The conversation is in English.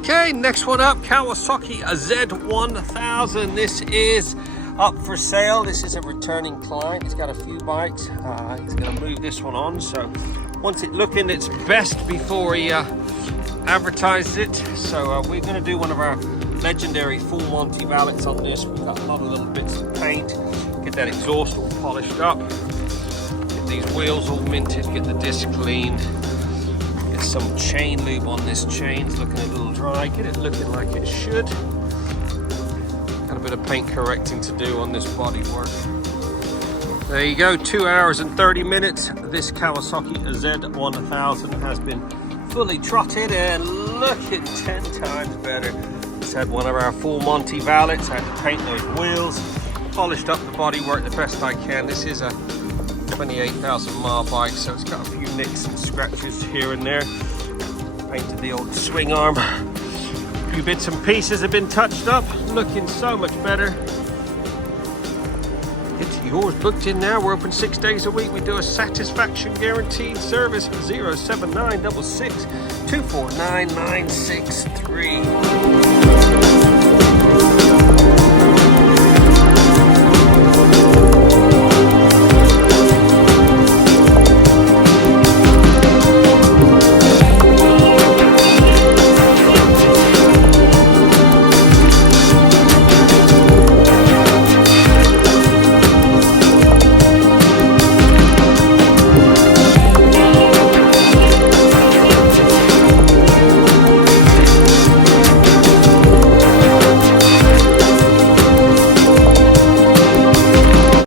Okay, next one up, Kawasaki Z1000. This is up for sale. This is a returning client. He's got a few bikes. He's going to move this one on. So wants it looking its best before he advertised it. So we're going to do one of our legendary full Monty valets on this. We've got a lot of little bits of paint. Get that exhaust all polished up. Get these wheels all minted. Get the disc cleaned. Get some chain lube on this chain. It's looking a little dry. Get it looking like it should. Got a bit of paint correcting to do on this bodywork. There you go, 2 hours and 30 minutes. This Kawasaki Z1000 has been fully trotted and looking 10 times better. Just had one of our full Monty valets. I had to paint those wheels, polished up the bodywork the best I can. This is a 28,000 mile bike, so it's got a few nicks and scratches here and there. Painted the old swing arm. A few bits and pieces have been touched up, looking so much better. It's yours booked in now. We're open 6 days a week. We do a satisfaction guaranteed service. 07966 249 963.